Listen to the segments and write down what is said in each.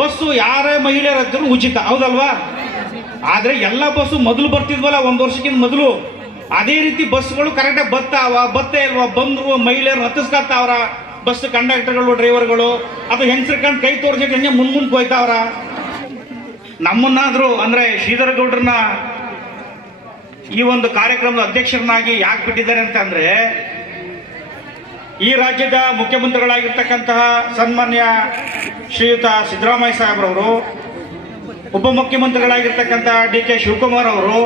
Bus ಯಾರೇ ಮಹಿಳೆಯರ ಹತ್ತಿರ ಉಚಿತ, ಹೌದಲ್ವಾ? ಆದರೆ ಎಲ್ಲ ಬಸ್ಸು ಮೊದಲು ಬರ್ತಿದ್ವಲ್ಲ, ಒಂದು ವರ್ಷಕ್ಕಿಂತ ಮೊದಲು. ಅದೇ ರೀತಿ ಬಸ್ಗಳು ಕರೆಕ್ಟಾಗಿ ಬತ್ತಾವ ಬತ್ತೇ ಇಲ್ವಾ? ಬಂದ್ರು, ಮಹಿಳೆಯರು ಹತ್ತಿಸ್ಕತ್ತಾವ್ರ ಬಸ್ ಕಂಡಕ್ಟರ್ಗಳು, ಡ್ರೈವರ್ಗಳು. ಅದು ಹೆಂಗಸರು ಕಂಡು ಕೈ ತೋರಿಸಿದ್ರೆ ಹೆಂಗೆ ಮುಂದೆ ಮುಂದೆ ಹೋಯ್ತಾವ್ರ ನಮ್ಮನ್ನಾದರೂ, ಅಂದರೆ ಶ್ರೀಧರ ಗೌಡ್ರನ್ನ ಈ ಒಂದು ಕಾರ್ಯಕ್ರಮದ ಅಧ್ಯಕ್ಷರನ್ನಾಗಿ ಯಾಕೆ ಬಿಟ್ಟಿದ್ದಾರೆ ಅಂತಂದರೆ ಈ ರಾಜ್ಯದ ಮುಖ್ಯಮಂತ್ರಿಗಳಾಗಿರ್ತಕ್ಕಂತಹ ಸನ್ಮಾನ್ಯ ಶ್ರೀಯುತ ಸಿದ್ದರಾಮಯ್ಯ ಸಾಹೇಬ್ರವರು ಉಪಮುಖ್ಯಮಂತ್ರಿಗಳಾಗಿರ್ತಕ್ಕಂಥ ಡಿ ಕೆ ಶಿವಕುಮಾರ್ ಅವರು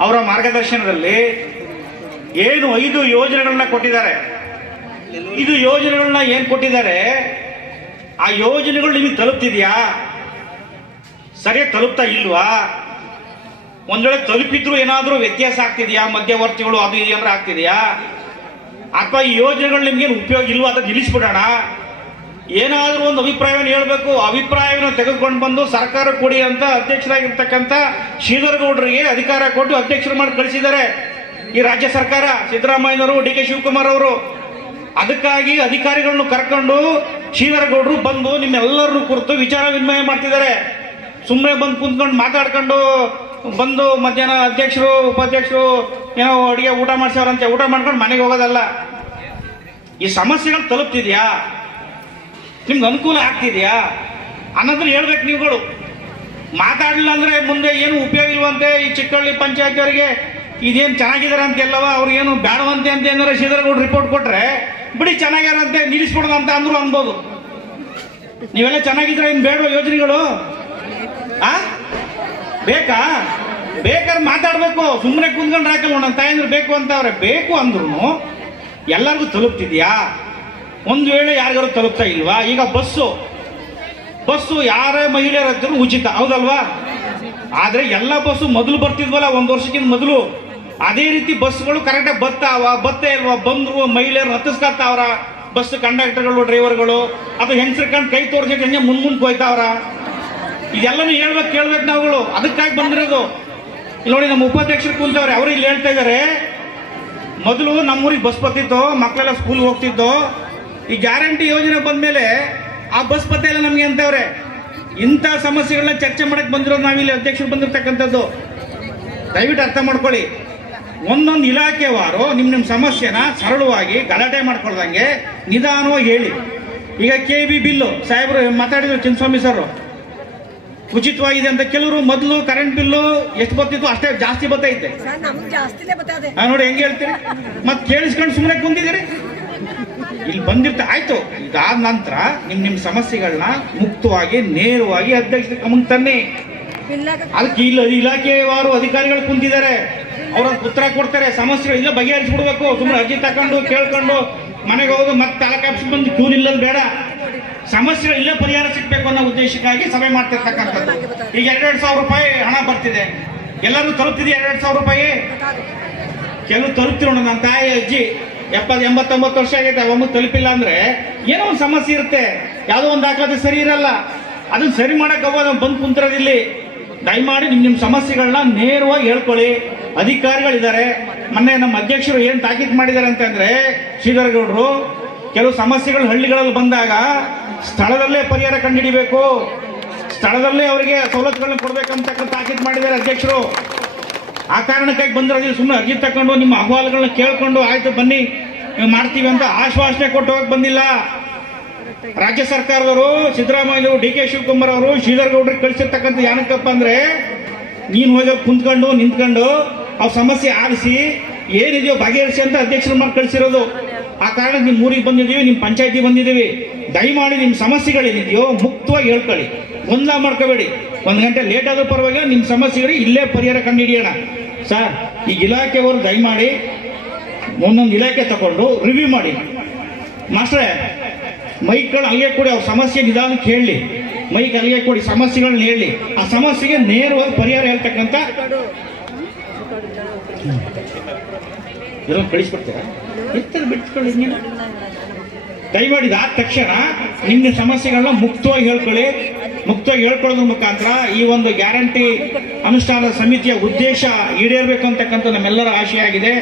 ಅವರ ಮಾರ್ಗದರ್ಶನದಲ್ಲಿ ಏನು ಐದು ಯೋಜನೆಗಳನ್ನ ಕೊಟ್ಟಿದ್ದಾರೆ. ಇದು ಯೋಜನೆಗಳನ್ನ ಏನು ಕೊಟ್ಟಿದ್ದಾರೆ? ಆ ಯೋಜನೆಗಳು ನಿಮಗೆ ತಲುಪ್ತಿದೆಯಾ? ಸರಿಯಾಗಿ ತಲುಪ್ತಾ ಇಲ್ವಾ? ಒಂದ್ ವೇಳೆ ತಲುಪಿದ್ರು ಏನಾದರೂ ವ್ಯತ್ಯಾಸ ಆಗ್ತಿದೆಯಾ? ಮಧ್ಯವರ್ತಿಗಳು ಅದು ಅಂದ್ರೆ ಆಗ್ತಿದೆಯಾ? ಅಥವಾ ಈ ಯೋಜನೆಗಳು ನಿಮ್ಗೆ ಉಪಯೋಗ ಇಲ್ವಾ ಅಂತ ನಿಲ್ಲಿಸ್ಬಿಡೋಣ. ಏನಾದರೂ ಒಂದು ಅಭಿಪ್ರಾಯವನ್ನು ಹೇಳಬೇಕು. ಅಭಿಪ್ರಾಯವನ್ನು ತೆಗೆದುಕೊಂಡು ಬಂದು ಸರ್ಕಾರ ಕೊಡಿ ಅಂತ ಅಧ್ಯಕ್ಷರಾಗಿರ್ತಕ್ಕಂಥ ಶ್ರೀಧರ್ ಗೌಡರಿಗೆ ಅಧಿಕಾರ ಕೊಟ್ಟು ಅಧ್ಯಕ್ಷರು ಮಾಡಿ ಕಳಿಸಿದ್ದಾರೆ. ಈ ರಾಜ್ಯ ಸರ್ಕಾರ, ಸಿದ್ದರಾಮಯ್ಯನವರು, ಡಿ ಕೆ ಶಿವಕುಮಾರ್ ಅವರು. ಅದಕ್ಕಾಗಿ ಅಧಿಕಾರಿಗಳನ್ನು ಕರ್ಕೊಂಡು ಶ್ರೀಧರ ಗೌಡರು ಬಂದು ನಿಮ್ಮೆಲ್ಲರನ್ನು ಕುರಿತು ವಿಚಾರ ವಿನಿಮಯ ಮಾಡ್ತಿದ್ದಾರೆ. ಸುಮ್ಮನೆ ಬಂದು ಕುಂತ್ಕೊಂಡು ಮಾತಾಡ್ಕೊಂಡು ಬಂದು ಮಧ್ಯಾಹ್ನ ಅಧ್ಯಕ್ಷರು, ಉಪಾಧ್ಯಕ್ಷರು ಏನೋ ಅಡುಗೆ ಊಟ ಮಾಡ್ಸವ್ರಂತೆ ಊಟ ಮಾಡ್ಕೊಂಡು ಮನೆಗೆ ಹೋಗೋದಲ್ಲ. ಈ ಸಮಸ್ಯೆಗಳು ತಲುಪ್ತಿದ್ಯಾ? ನಿಮ್ಗೆ ಅನುಕೂಲ ಆಗ್ತಿದ್ಯಾ? ಅನ್ನೋದನ್ನ ಹೇಳ್ಬೇಕು ನೀವುಗಳು. ಮಾತಾಡಲಿಲ್ಲ ಅಂದ್ರೆ ಮುಂದೆ ಏನು ಉಪಯೋಗ ಇಲ್ವಂತೆ ಈ ಚಿಕ್ಕಹಳ್ಳಿ ಪಂಚಾಯತಿಯವರಿಗೆ? ಇದೇನು ಚೆನ್ನಾಗಿದ್ದಾರೆ ಅಂತ ಎಲ್ಲವ ಅವ್ರಿಗೇನು ಬೇಡವಂತೆ ಅಂತ ಏನಾರ ಶ್ರೀಧರಗೌಡ ರಿಪೋರ್ಟ್ ಕೊಟ್ರೆ ಬಿಡಿ ಚೆನ್ನಾಗ್ಯಾರಂತೆ ನಿಲ್ಲಿಸ್ಬಿಡೋದು ಅಂತ ಅಂದ್ರು ಅನ್ಬೋದು. ನೀವೆಲ್ಲ ಚೆನ್ನಾಗಿದ್ರೆ ಏನು ಬೇಡ ಯೋಜನೆಗಳು? ಆ? ಬೇಕಾ? ಬೇಕಾದ್ರೆ ಮಾತಾಡ್ಬೇಕು. ಸುಮ್ಮನೆ ಕುಂದ್ಕೊಂಡು ಹಾಕಲ್ಲ ನನ್ನ ತಾಯಂದ್ರೆ ಬೇಕು ಅಂತ ಅವ್ರೆ ಬೇಕು ಅಂದ್ರು ಎಲ್ಲರಿಗೂ ತಲುಪ್ತಿದ್ಯಾ? ಒಂದು ವೇಳೆ ಯಾರಿಗಾರು ತಲುಪ್ತಾ ಇಲ್ವಾ? ಈಗ ಬಸ್ಸು. ಬಸ್ಸು ಯಾರೇ ಮಹಿಳೆಯರಾದ್ರೂ ಉಚಿತ, ಹೌದಲ್ವಾ? ಆದ್ರೆ ಎಲ್ಲ ಬಸ್ಸು ಮೊದಲು ಬರ್ತಿದ್ವಲ್ಲ, ಒಂದು ವರ್ಷಕ್ಕಿಂತ ಮೊದಲು. ಅದೇ ರೀತಿ ಬಸ್ಗಳು ಕರೆಕ್ಟಾಗಿ ಬತ್ತಾವ ಬತ್ತೇ ಇಲ್ವಾ? ಬಂದ್ರು, ಮಹಿಳೆಯರು ಹತ್ತಿಸ್ಕತ್ತಾವ್ರ ಬಸ್ ಕಂಡಕ್ಟರ್ಗಳು, ಡ್ರೈವರ್ಗಳು, ಅದು ಹೆಂಗಸ್ರ ಕಂಡು ಕೈ ತೋರಿಸಿಟ್ಟು ಹೆಂಗೆ ಮುಂದ್ ಮುಂದೆ ಹೋಯ್ತಾವ್ರ? ಇದೆಲ್ಲನೂ ಹೇಳ್ಬೇಕು, ಕೇಳ್ಬೇಕು ನಾವುಗಳು. ಅದಕ್ಕಾಗಿ ಬಂದಿರೋದು. ನೋಡಿ, ನಮ್ಮ ಉಪಾಧ್ಯಕ್ಷರು ಕುಂತವ್ರೆ ಅವರು ಇಲ್ಲಿ ಹೇಳ್ತಾ ಇದ್ದಾರೆ ಮೊದಲು ನಮ್ಮೂರಿಗೆ ಬಸ್ ಬರ್ತಿತ್ತು, ಮಕ್ಕಳೆಲ್ಲ ಸ್ಕೂಲ್ಗೆ ಹೋಗ್ತಿದ್ದು ಈ ಗ್ಯಾರಂಟಿ ಯೋಜನೆ ಬಂದ್ಮೇಲೆ ಆ ಬಸ್ ಪತ್ತೆ ಎಲ್ಲ ನಮಗೆ ಅಂತವ್ರೆ ಇಂಥ ಸಮಸ್ಯೆಗಳನ್ನ ಚರ್ಚೆ ಮಾಡಕ್ ಬಂದಿರೋದು ನಾವಿಲ್ಲಿ ಅಧ್ಯಕ್ಷರು ಬಂದಿರತಕ್ಕಂಥದ್ದು. ದಯವಿಟ್ಟು ಅರ್ಥ ಮಾಡ್ಕೊಳ್ಳಿ. ಒಂದೊಂದು ಇಲಾಖೆವಾರು ನಿಮ್ಮ ನಿಮ್ಮ ಸಮಸ್ಯೆನ ಸರಳವಾಗಿ ಗಲಾಟೆ ಮಾಡ್ಕೊಳ್ದಂಗೆ ನಿಧಾನವಾಗಿ ಹೇಳಿ. ಈಗ ಕೆ ಬಿ ಬಿಲ್ಲು, ಸಾಹೇಬರು, ಮಾತಾಡಿದ್ರು ಚಿನ್ನಸ್ವಾಮಿ ಸರ್ ಉಚಿತವಾಗಿದೆ ಅಂತ ಕೆಲವರು ಮೊದಲು ಕರೆಂಟ್ ಬಿಲ್ಲು ಎಷ್ಟು ಬರ್ತಿತ್ತು ಅಷ್ಟೇ ಜಾಸ್ತಿ ಬರ್ತೈತೆ ನೋಡಿ ಹೆಂಗೆ ಹೇಳ್ತೀರಿ? ಮತ್ತೆ ಕೇಳಿಸ್ಕೊಂಡು ಸುಮ್ಮನೆ ಕುಂದಿದ್ದೀರಿ? ಇಲ್ಲಿ ಬಂದಿರ್ತ ಆಯ್ತು. ಇದಾದ ನಂತರ ನಿಮ್ ನಿಮ್ ಸಮಸ್ಯೆಗಳನ್ನ ಮುಕ್ತವಾಗಿ ನೇರವಾಗಿ ಅಧ್ಯಕ್ಷ ಗಮನಕ್ಕೆ ತನ್ನಿ. ಅದಕ್ಕೆ ಇಲ್ಲ ಇಲಾಖೆಯವರು ಅಧಿಕಾರಿಗಳು ಕುಂತಿದ್ದಾರೆ. ಅವ್ರ ಉತ್ತರ ಕೊಡ್ತಾರೆ. ಸಮಸ್ಯೆಗಳು ಇಲ್ಲ ಬಗೆಹರಿಸ್ಬಿಡ್ಬೇಕು. ಸುಮ್ಮನೆ ಅರ್ಜಿ ತಕೊಂಡು ಕೇಳ್ಕೊಂಡು ಮನೆಗೆ ಹೋಗೋದು ಮತ್ತೆ ತಲೆ ಬಂದು ಕ್ಯೂ ನಿಲ್ಲೋದು ಬೇಡ. ಸಮಸ್ಯೆಗಳು ಇಲ್ಲೇ ಪರಿಹಾರ ಸಿಗಬೇಕು ಅನ್ನೋ ಉದ್ದೇಶಕ್ಕಾಗಿ ಸಭೆ ಮಾಡ್ತಿರ್ತಕ್ಕಂಥದ್ದು. ಈಗ ಎರಡೆರಡು ಸಾವಿರ ರೂಪಾಯಿ ಹಣ ಬರ್ತಿದೆ. ಎಲ್ಲರೂ ತಲುಪ್ತಿದೆ ಎರಡೆರಡು ಸಾವಿರ ರೂಪಾಯಿ? ಕೆಲವು ತರುತ್ತಿರೋಣ ನನ್ನ ತಾಯಿ ಅಜ್ಜಿ ಎಪ್ಪತ್ತು ಎಂಬತ್ತೊಂಬತ್ತು ವರ್ಷ ಆಗೈತೆ, ಅವನು ತಲುಪಿಲ್ಲ ಅಂದ್ರೆ ಏನೋ ಒಂದು ಸಮಸ್ಯೆ ಇರುತ್ತೆ. ಯಾವುದೋ ಒಂದು ದಾಖಲಾತಿ ಸರಿ ಇರಲ್ಲ. ಅದನ್ನ ಸರಿ ಮಾಡಕ್ಕೆ ಅವಾಗ ಬಂದು ಕುಂತಿರೋದಿಲ್ಲಿ. ದಯಮಾಡಿ ನಿಮ್ ನಿಮ್ ಸಮಸ್ಯೆಗಳನ್ನ ನೇರವಾಗಿ ಹೇಳ್ಕೊಳ್ಳಿ. ಅಧಿಕಾರಿಗಳಿದ್ದಾರೆ. ಮೊನ್ನೆ ನಮ್ಮ ಅಧ್ಯಕ್ಷರು ಏನ್ ತಾಕೀತು ಮಾಡಿದ್ದಾರೆ ಅಂತಂದ್ರೆ ಶ್ರೀಧರಗೌಡರು, ಕೆಲವು ಸಮಸ್ಯೆಗಳು ಹಳ್ಳಿಗಳಲ್ಲಿ ಬಂದಾಗ ಸ್ಥಳದಲ್ಲೇ ಪರಿಹಾರ ಕಂಡುಹಿಡಿಬೇಕು. ಸ್ಥಳದಲ್ಲೇ ಅವರಿಗೆ ಸವಲತ್ತುಗಳನ್ನ ಕೊಡಬೇಕಂತಕ್ಕಂಥ ತಾಕೀತು ಮಾಡಿದ್ದಾರೆ ಅಧ್ಯಕ್ಷರು. ಆ ಕಾರಣಕ್ಕಾಗಿ ಬಂದಿರೋದಿಲ್ಲ ಸುಮ್ಮನೆ ಅರ್ಜಿ ತಗೊಂಡು ನಿಮ್ಮ ಅಹವಾಲುಗಳನ್ನ ಕೇಳಿಕೊಂಡು ಆಯ್ತು, ಬನ್ನಿ ಮಾಡ್ತೀವಿ ಅಂತ ಆಶ್ವಾಸನೆ ಕೊಟ್ಟು ಹೋಗಕ್ಕೆ ಬಂದಿಲ್ಲ. ರಾಜ್ಯ ಸರ್ಕಾರದವರು ಸಿದ್ದರಾಮಯ್ಯ ಡಿ ಕೆ ಶಿವಕುಮಾರ್ ಅವರು, ಶ್ರೀಧರ್ ಗೌಡ್ರಿಗೆ ಕಳಿಸಿರ್ತಕ್ಕಂಥ ಯಾನಕ್ಕಪ್ಪ ಅಂದ್ರೆ, ನೀನು ಹೋಗಿ ಕುಂತ್ಕೊಂಡು, ನಿಂತ್ಕೊಂಡು ಅವ್ರ ಸಮಸ್ಯೆ ಆಲಿಸಿ ಏನಿದೆಯೋ ಬಗೆಹರಿಸಿ ಅಂತ ಅಧ್ಯಕ್ಷರು ಮಾಡಿ ಕಳಿಸಿರೋದು. ಆ ಕಾರಣ ನಿಮ್ಮ ಊರಿಗೆ ಬಂದಿದ್ದೀವಿ ನಿಮ್ಮ ಪಂಚಾಯತಿ ಬಂದಿದ್ದೀವಿ. ದಯಮಾಡಿ ನಿಮ್ಮ ಸಮಸ್ಯೆಗಳೇನಿದೆಯೋ ಮುಕ್ತವಾಗಿ ಹೇಳ್ಕೊಳ್ಳಿ. ಗೊಂದಲ ಮಾಡ್ಕೋಬೇಡಿ. ಒಂದು ಗಂಟೆ ಲೇಟ್ ಆದ್ರೂ ಪರವಾಗಿ ನಿಮ್ಮ ಸಮಸ್ಯೆಗಳು ಇಲ್ಲೇ ಪರಿಹಾರ ಕಂಡುಹಿಡಿಯೋಣ. ಸರ್ ಈಗ ಇಲಾಖೆಯವರು ದಯಮಾಡಿ ಒಂದೊಂದು ಇಲಾಖೆ ತಗೊಂಡು ರಿವ್ಯೂ ಮಾಡಿ. ಮಾಸ್ಟ್ರೇ ಮೈಕ್ಗಳು ಅಲ್ಲಿಗೆ ಕೊಡಿ, ಅವ್ರ ಸಮಸ್ಯೆ ನಿಧಾನಕ್ಕೆ ಕೇಳಲಿ ಮೈಕ್ ಅಲ್ಲಿಗೆ ಕೊಡಿ ಸಮಸ್ಯೆಗಳನ್ನ ಹೇಳಿ ಆ ಸಮಸ್ಯೆಗೆ ನೇರವಾಗಿ ಪರಿಹಾರ ಹೇಳ್ತಕ್ಕಂಥ ಇರೋ ಕಳಿಸ್ಕೊಡ್ತೀರಾ ಬಿಟ್ಕೊಳ್ಳಿ ನೀವು ದಯಮಾಡಿ ಇದಾದ ತಕ್ಷಣ ನಿಮ್ಮ ಸಮಸ್ಯೆಗಳನ್ನ ಮುಕ್ತವಾಗಿ ಹೇಳ್ಕೊಳ್ಳಿ. ಮುಕ್ತವಾಗಿ ಹೇಳ್ಕೊಳ್ಳೋದ್ರ ಮುಖಾಂತರ ಈ ಒಂದು ಗ್ಯಾರಂಟಿ ಅನುಷ್ಠಾನ ಸಮಿತಿಯ ಉದ್ದೇಶ ಈಡೇರಬೇಕು ಅಂತಕ್ಕಂಥ ನಮ್ಮೆಲ್ಲರ ಆಶೆಯಾಗಿದೆ.